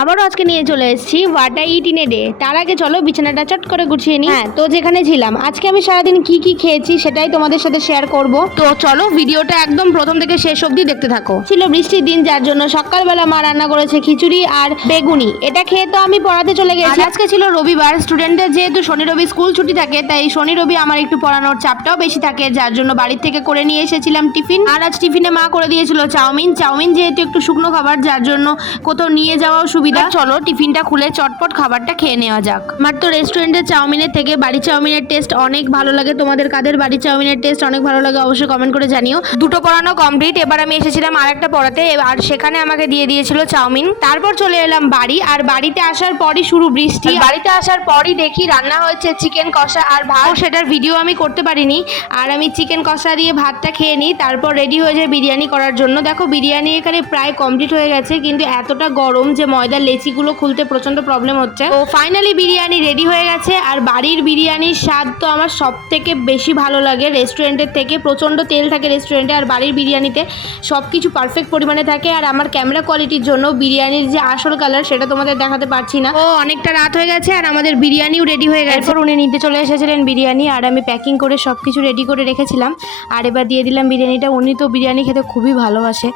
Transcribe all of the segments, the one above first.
আবারও আজকে নিয়ে চলে এসেছি what I eat in a day তার আগে চলো বিছানাটা চট করে গুছিয়ে নিই। হ্যাঁ তো যেখানে ছিলাম আজকে আমি সারাদিন কি কি খেয়েছি সেটাই তোমাদের সাথে শেয়ার করব। তো চলো ভিডিওটা একদম প্রথম থেকে শেষ অবধি দেখতে থাকো। ছিল বৃষ্টির দিন যার জন্য সকালবেলা মা রান্না করেছে খিচুড়ি আর বেগুনি। এটা খেয়ে তো আমি পড়াতে চলে গেছি। আজকে ছিল রবিবার স্টুডেন্টদের যেহেতু শনি রবি স্কুল ছুটি থাকে তাই শনি রবি আমার একটু পড়ানোর চাপটাও বেশি থাকে যার জন্য বাড়ির থেকে করে নিয়ে এসেছিলাম টিফিন। আর আজ টিফিনে মা করে দিয়েছিল চাউমিন। চাউমিন যেহেতু একটু শুকনো খাবার যার জন্য কোথাও নিয়ে যাওয়াও সুবিধা চলো টিফিনটা খুলে চটপট খাবারটা খেয়ে নেওয়া যাক। আমার তো রেস্টুরেন্টের চাউমিনের থেকে বাড়ি চাউমিনের টেস্ট অনেক ভালো লাগে। তোমাদের কাদের বাড়ি চাউমিনের টেস্ট অনেক ভালো লাগে অবশ্যই কমেন্ট করে জানিও। দুটো পড়ানো কমপ্লিট এবার আমি এসেছিলাম আরেকটা পড়াতে আর সেখানে আমাকে দিয়ে দিয়েছিল চাউমিন। তারপর চলে এলাম বাড়ি আর বাড়িতে আসার পরই শুরু বৃষ্টি। বাড়িতে আসার পরই দেখি রান্না হয়েছে চিকেন কষা আর ভাত। সেটার ভিডিও আমি করতে পারিনি। আর আমি চিকেন কষা দিয়ে ভাতটা খেয়ে নিই তারপর রেডি হয়ে যায় বিরিয়ানি করার জন্য। দেখো বিরিয়ানি এখানে প্রায় কমপ্লিট হয়ে গেছে কিন্তু এতটা গরম যে ময়দার লেচিগুলো খুলতে প্রচণ্ড প্রবলেম হচ্ছে। তো ফাইনালি বিরিয়ানি রেডি হয়ে গেছে আর বাড়ির বিরিয়ানির স্বাদ তো আমার সব থেকে বেশি ভালো লাগে। রেস্টুরেন্টের থেকে প্রচণ্ড তেল থাকে রেস্টুরেন্টে আর বাড়ির বিরিয়ানিতে সব কিছু পারফেক্ট পরিমাণে থাকে। আর আমার ক্যামেরা কোয়ালিটির জন্য বিরিয়ানির যে আসল কালার সেটা তোমাদের দেখাতে পারছি না। ও অনেকটা রাত হয়ে গেছে আর আমাদের বিরিয়ানিও রেডি হয়ে গেছে। এরপর উনি নিতে চলে এসেছিলেন বিরিয়ানি আর আমি প্যাকিং করে সব কিছু রেডি করে রেখেছিলাম। আর এবার দিয়ে দিলাম বিরিয়ানিটা। উনি তো বিরিয়ানি খেতে খুবই ভালোবাসে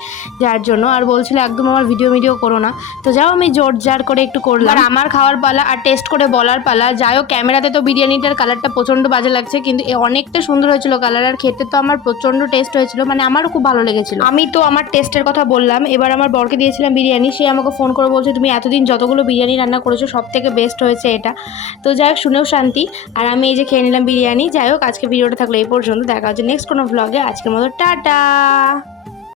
যার জন্য। আর বলছিল একদম আমার ভিডিও ভিডিও করো না। তো যাও আমি জোর জার করে একটু করলাম। আর আমার খাওয়ার পালা আর টেস্ট করে বলার পালা যাই হোক ক্যামেরাতে তো বিরিয়ানিটার কালারটা প্রচণ্ড বাজে লাগছে কিন্তু অনেকটা সুন্দর হয়েছিল কালার আর খেতে তো আমার প্রচণ্ড টেস্ট হয়েছিল মানে আমারও খুব ভালো লেগেছিল। আমি তো আমার টেস্টের কথা বললাম এবার আমার বরকে দিয়েছিলাম বিরিয়ানি সে আমাকে ফোন করে বলছে তুমি এতদিন যতগুলো বিরিয়ানি রান্না করেছ সব থেকে বেস্ট হয়েছে এটা। তো যাই হোক শুনেও শান্তি আর আমি এই যে খেয়ে নিলাম বিরিয়ানি যাই হোক আজকে ভিডিওটা থাকলে এই পর্যন্ত দেখা হচ্ছে নেক্সট কোনো ব্লগে আজকের মতো টাটা!